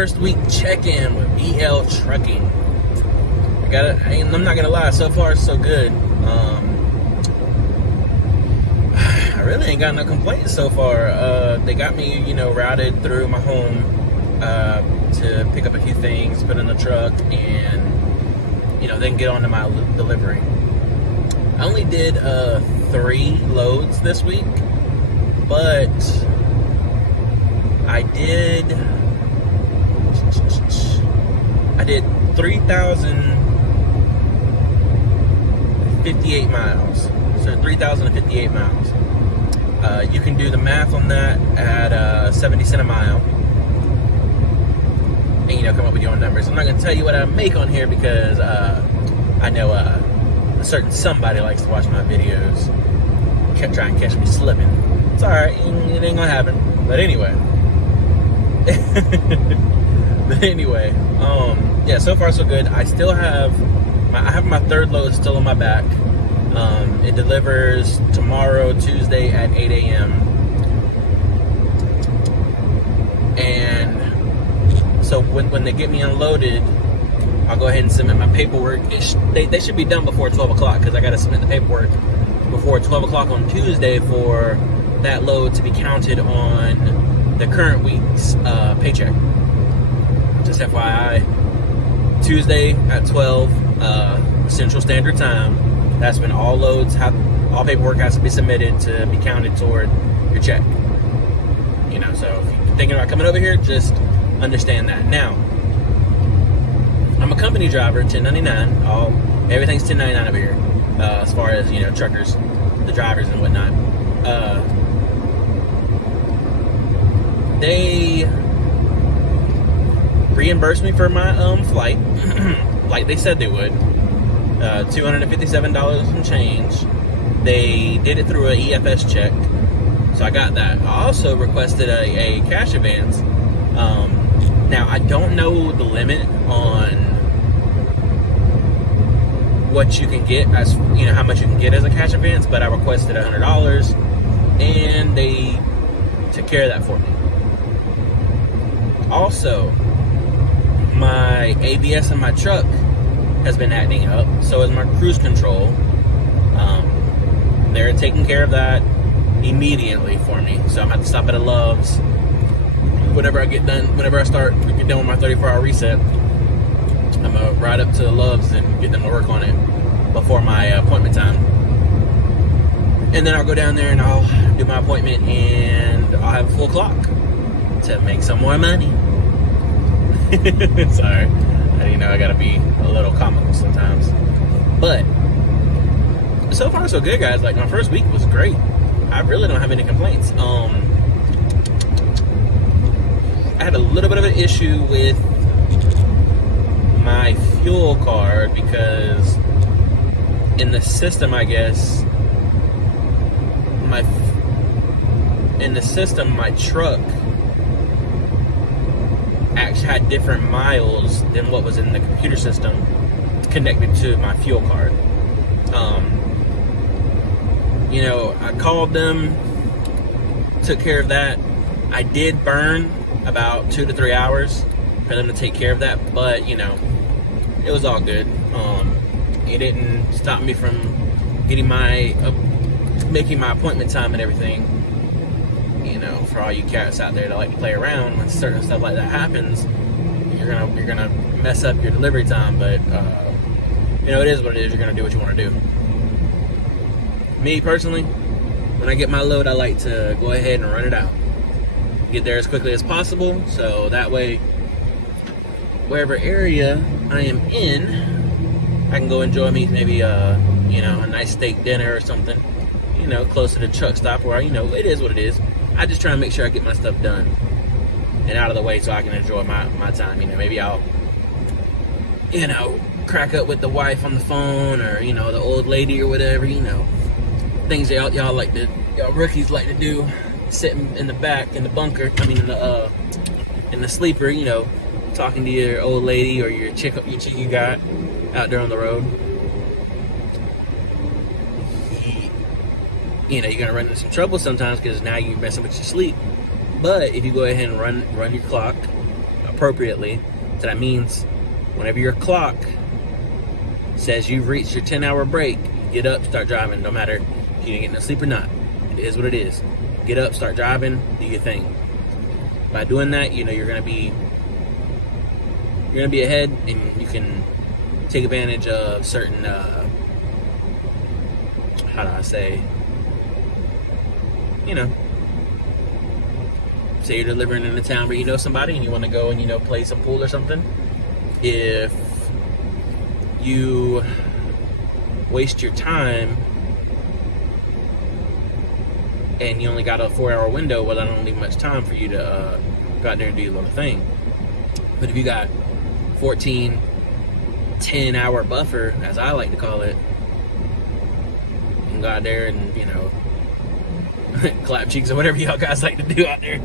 first week check-in with BL Trucking. I'm not gonna lie, so far so good. I really ain't got no complaints so far. They got me, routed through my home to pick up a few things, put in the truck, and then get on to my delivery. I only did 3 loads this week, but I did 3,058 miles. So 3,058 miles. You can do the math on that at 70 cents a mile, and come up with your own numbers. I'm not going to tell you what I make on here because I know a certain somebody likes to watch my videos, try and catch me slipping. It's all right, it ain't gonna happen. But anyway. Yeah, so far so good. I still have my third load still on my back. It delivers tomorrow, Tuesday at 8 a.m. And so when they get me unloaded, I'll go ahead and submit my paperwork. They should be done before 12 o'clock because I got to submit the paperwork before 12 o'clock on Tuesday for that load to be counted on the current week's paycheck. Just FYI, Tuesday at 12 Central Standard Time, that's when all paperwork has to be submitted to be counted toward your check. So if you're thinking about coming over here, just understand that. Now, I'm a company driver, 1099. Everything's 1099 over here, as far as truckers, the drivers and whatnot. They reimbursed me for my flight, like they said they would. $257 and change. They did it through an EFS check, so I got that. I also requested a cash advance. Now I don't know the limit on what you can get as how much you can get as a cash advance, but I requested $100 and they took care of that for me. Also, my ABS in my truck has been acting up, so is my cruise control. They're taking care of that immediately for me, so I'm gonna have to stop at a Love's whenever I get done with my 34-hour reset. I'm gonna ride up to the Love's and get them to work on it before my appointment time. And then I'll go down there and I'll do my appointment and I'll have a full clock to make some more money. Sorry. I gotta be a little comical sometimes. But so far so good, guys. Like, my first week was great. I really don't have any complaints. I had a little bit of an issue with my fuel card because in the system, I guess, my truck actually had different miles than what was in the computer system connected to my fuel card. I called them, took care of that. I did burn about 2 to 3 hours for them to take care of that, but it was all good. It didn't stop me from getting making my appointment time and everything. For all you cats out there that like to play around when certain stuff like that happens, you're gonna mess up your delivery time. But it is what it is. You're gonna do what you want to do. Me personally, when I get my load, I like to go ahead and run it out, get there as quickly as possible, so that way, wherever area I am in, I can go enjoy me maybe a nice steak dinner or something, close to the truck stop where it is what it is. I just try to make sure I get my stuff done and out of the way so I can enjoy my time. Maybe I'll, crack up with the wife on the phone or, the old lady or whatever, things that y'all rookies like to do, sitting in the back, in the bunker, in the sleeper, talking to your old lady or your chick you got out there on the road. You're gonna run into some trouble sometimes because now you're messing with your sleep. But if you go ahead and run your clock, appropriately. So that means whenever your clock says you've reached your 10-hour break, get up, start driving, no matter if you didn't get no sleep or not. It is what it is. Get up, start driving, do your thing. By doing that, you're gonna be ahead, and you can take advantage of certain how do I say, say you're delivering in a town where you know somebody and you want to go and play some pool or something. If you waste your time and you only got a 4-hour window, well, that don't leave much time for you to go out there and do your little thing. But if you got 14 10-hour buffer, as I like to call it, you can go out there and clap cheeks or whatever y'all guys like to do out there.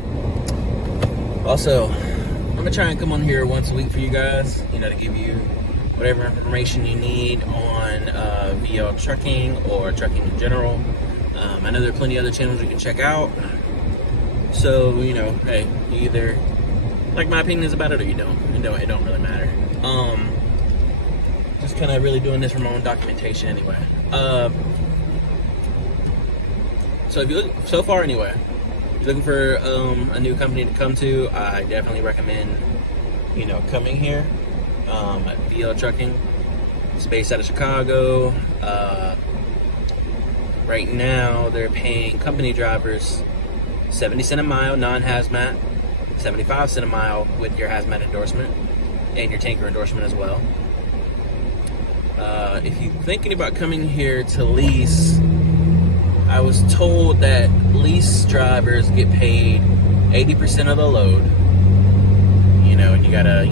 Also, I'm gonna try and come on here once a week for you guys, to give you whatever information you need on VL trucking or trucking in general. I know there are plenty of other channels you can check out. So, hey, you either like my opinions about it or you don't. It don't really matter. Just kind of really doing this for my own documentation anyway. So if you look so far anyway, if you're looking for a new company to come to, I definitely recommend coming here at VL Trucking. It's based out of Chicago. Right now they're paying company drivers 70 cents a mile non-hazmat, 75 cents a mile with your hazmat endorsement and your tanker endorsement as well. If you're thinking about coming here to lease, I was told that lease drivers get paid 80% of the load, and you gotta,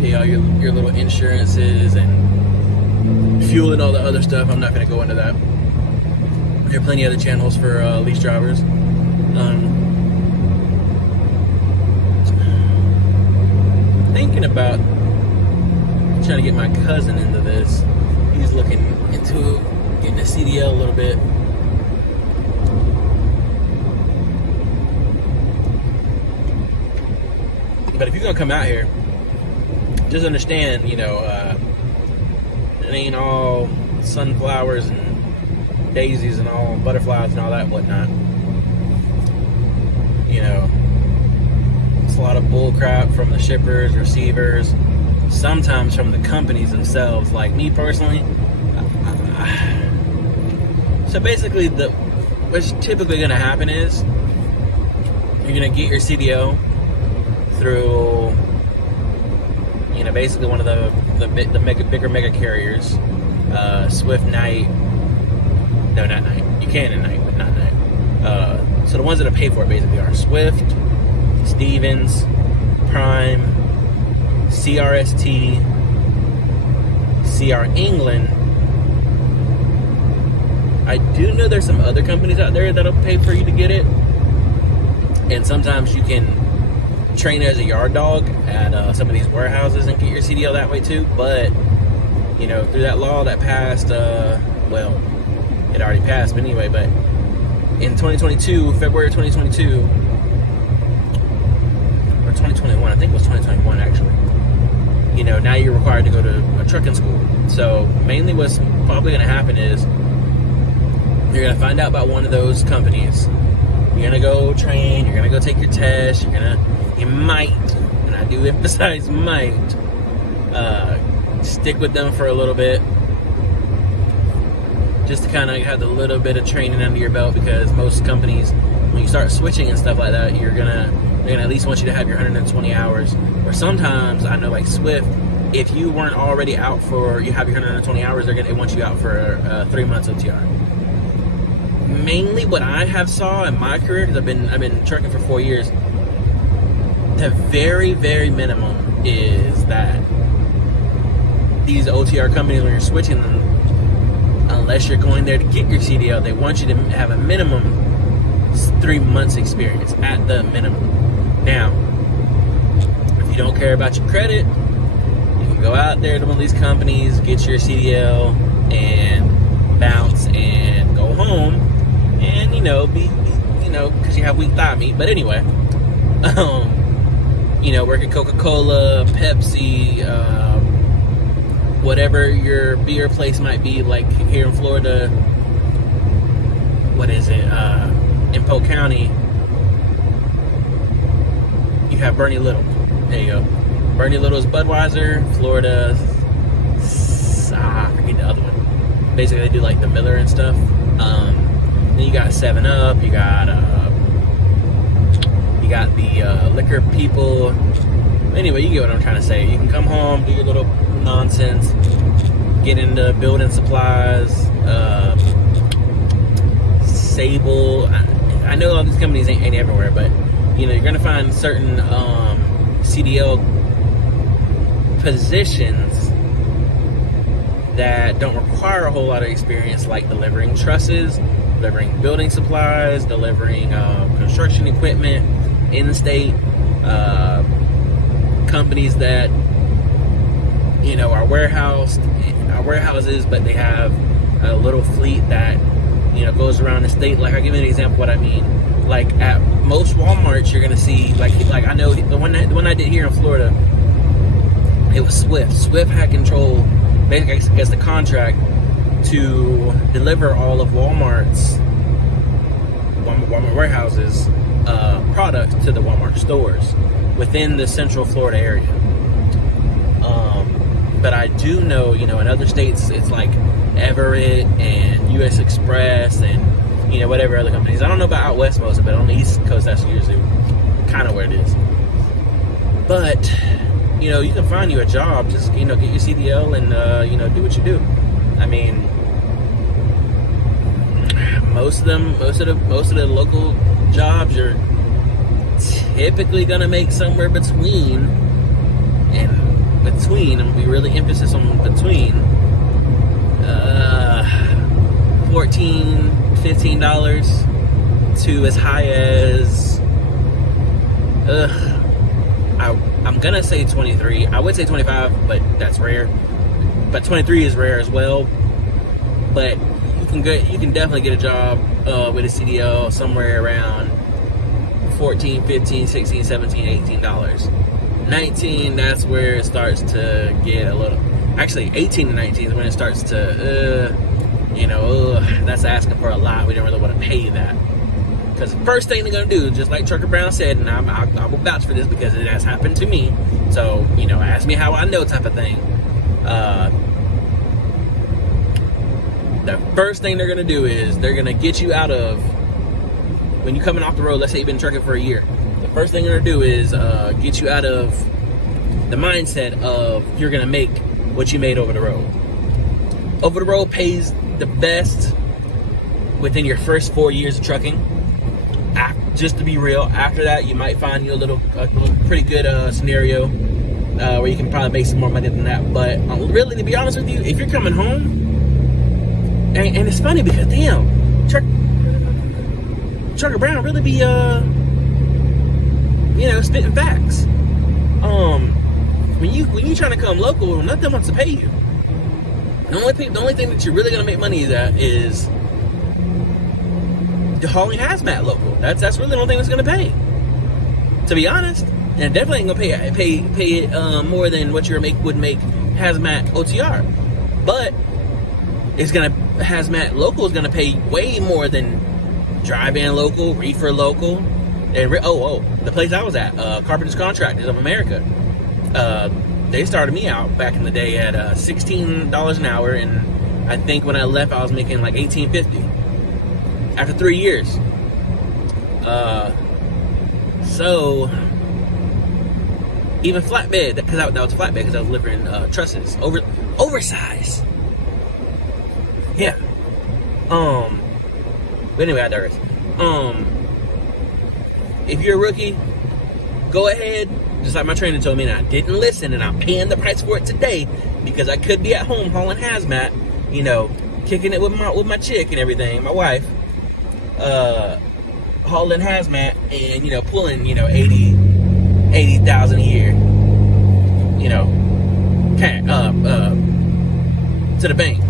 pay all your little insurances and fuel and all the other stuff. I'm not gonna go into that. There are plenty of other channels for lease drivers. Thinking about trying to get my cousin into this. He's looking into getting a CDL a little bit. But if you're gonna come out here, just understand, it ain't all sunflowers and daisies and all butterflies and all that whatnot. It's a lot of bull crap from the shippers, receivers, sometimes from the companies themselves. Like me personally, so basically what's typically going to happen is you're going to get your CDO through basically one of the bigger mega carriers, Swift, Night. No, not Night. You can in Night, but not Night. So the ones that are paid for it basically are Swift, Stevens, Prime, CRST, CR England. I do know there's some other companies out there that'll pay for you to get it, and sometimes you can train as a yard dog at some of these warehouses and get your CDL that way too. But through that law that passed, well, it already passed, but anyway, but in 2022, February 2022 or 2021, I think it was 2021 actually. Now you're required to go to a trucking school. So mainly what's probably going to happen is you're going to find out about one of those companies. You're going to go train. You're going to go take your test. You might, and I do emphasize might, stick with them for a little bit, just to kind of have a little bit of training under your belt, because most companies, when you start switching and stuff like that, they're gonna at least want you to have your 120 hours. Or sometimes, I know like Swift, if you weren't already out for, you have your 120 hours, they want you out for 3 months OTR. Mainly what I have saw in my career, because I've been trucking for 4 years, the very, very minimum is that these OTR companies, when you're switching them, unless you're going there to get your CDL, they want you to have a minimum 3 months experience at the minimum. Now, if you don't care about your credit, you can go out there to one of these companies, get your CDL, and bounce and go home, and because you have weak thigh meat. But anyway, work at Coca-Cola, Pepsi, whatever your beer place might be, like here in Florida, what is it, in Polk County, you have Bernie Little. There you go. Bernie Little's Budweiser. Florida, I forget the other one. Basically, they do like the Miller and stuff. Then you got 7-Up. You got the liquor people. Anyway, you get what I'm trying to say. You can come home, do your little nonsense, get into building supplies, Sable. I know all these companies ain't everywhere, but you're gonna find certain CDL positions that don't require a whole lot of experience, like delivering trusses, delivering building supplies, delivering construction equipment in state. Companies that are warehouses, but they have a little fleet that goes around the state. Like, I'll give you an example of what I mean. Like, at most Walmarts, you're gonna see like I know the one I did here in Florida, it was Swift. Swift had control, basically, I guess, the contract to deliver all of Walmart's Walmart warehouses products to the Walmart stores within the Central Florida area. But I do know, in other states, it's like Everett and U.S. Express and whatever other companies. I don't know about out west most of it, but on the East Coast, that's usually kind of where it is. But you can find you a job. Just get your CDL and do what you do. I mean, most of the local jobs, you're typically gonna make somewhere between, and I'm gonna be really emphasis on between, $14, $15 to as high as, I'm gonna say 23. I would say 25, but that's rare. But 23 is rare as well. But you can definitely get a job with a CDL somewhere around $14, $15, $16, $17, $18. 19, that's where it starts to get a little. Actually, 18 to 19 is when it starts to, that's asking for a lot. We don't really want to pay that. Because the first thing they're going to do, just like Trucker Brown said, and I will vouch for this because it has happened to me. So, ask me how I know type of thing. The first thing they're going to do is they're going to get you out of, when you're coming off the road, let's say you've been trucking for a year. The first thing they're going to do is get you out of the mindset of you're going to make what you made over the road. Over the road pays the best within your first 4 years of trucking. Just to be real, after that, you might find you a little pretty good scenario where you can probably make some more money than that. But really, to be honest with you, if you're coming home, and it's funny because, damn, Trucker Brown really be, spitting facts. When you trying to come local, nothing wants to pay you. The only thing that you're really gonna make money at is the hauling hazmat local. That's really the only thing that's gonna pay. To be honest, and it definitely ain't gonna pay more than what you would make hazmat OTR. But hazmat local is gonna pay way more than drive-in local, reefer local, and the place I was at, Carpenters Contractors of America. They started me out back in the day at $16 an hour, and I think when I left, I was making like $18.50 after 3 years. So even flatbed, because that was flatbed, because I was delivering trusses, oversized. Yeah. But anyway, I digress. If you're a rookie, go ahead. Just like my trainer told me, and I didn't listen, and I'm paying the price for it today because I could be at home hauling hazmat, kicking it with my chick and everything, my wife, hauling hazmat and pulling 80,000 a year, to the bank.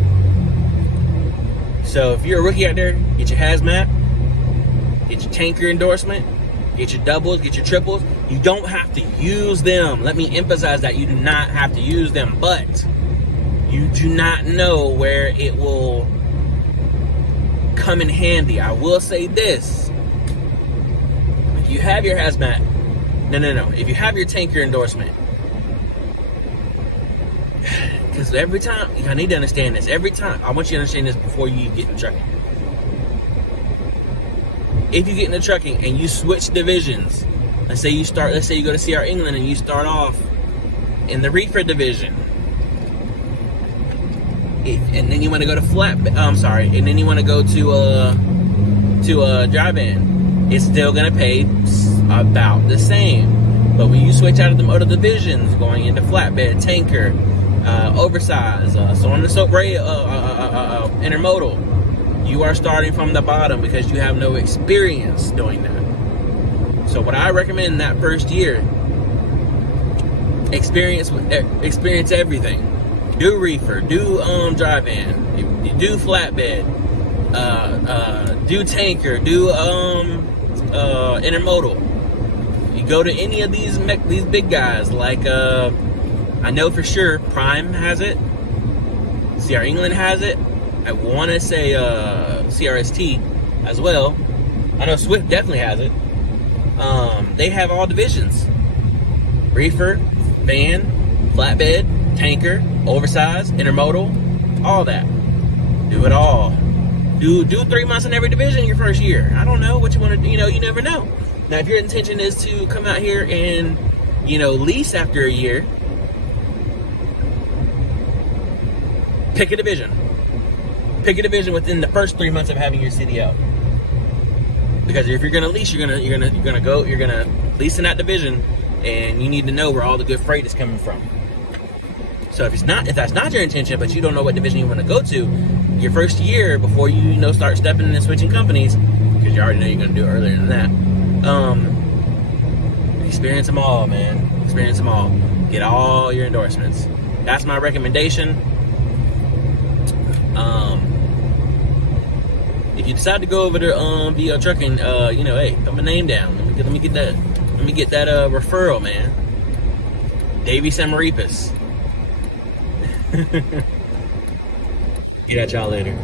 So if you're a rookie out there, get your hazmat, get your tanker endorsement, get your doubles, get your triples. You don't have to use them. Let me emphasize that you do not have to use them, but you do not know where it will come in handy. I will say this. If you have your hazmat, no. If you have your tanker endorsement, because every time, I need to understand this. Every time, I want you to understand this before you get in trucking. If you get into trucking and you switch divisions, let's say you go to CR England and you start off in the reefer division, and then you want to go to and then you want to go to a drive-in, it's still gonna pay about the same. But when you switch out of the other divisions, going into flatbed, tanker, oversized, so on and so forth, intermodal, you are starting from the bottom because you have no experience doing that. So what I recommend in that first year, experience everything. Do reefer, do drive-in, do flatbed, do tanker, do intermodal. You go to any of these big guys, like I know for sure Prime has it, CR England has it. I want to say CRST as well. I know Swift definitely has it. They have all divisions: reefer, van, flatbed, tanker, oversized, intermodal, all that. Do it all. Do 3 months in every division your first year. I don't know what you want to. You never know. Now, if your intention is to come out here and lease after a year, pick a division. Pick a division within the first 3 months of having your CDL. Because if you're gonna lease, you're gonna lease in that division, and you need to know where all the good freight is coming from. So if that's not your intention, but you don't know what division you want to go to, your first year before you start stepping in and switching companies, because you already know you're gonna do it earlier than that. Experience them all, man. Experience them all. Get all your endorsements. That's my recommendation. If you decide to go over to VO Trucking, hey, put my name down. Let me get that referral, man. Davey Samaripis. Get at y'all later.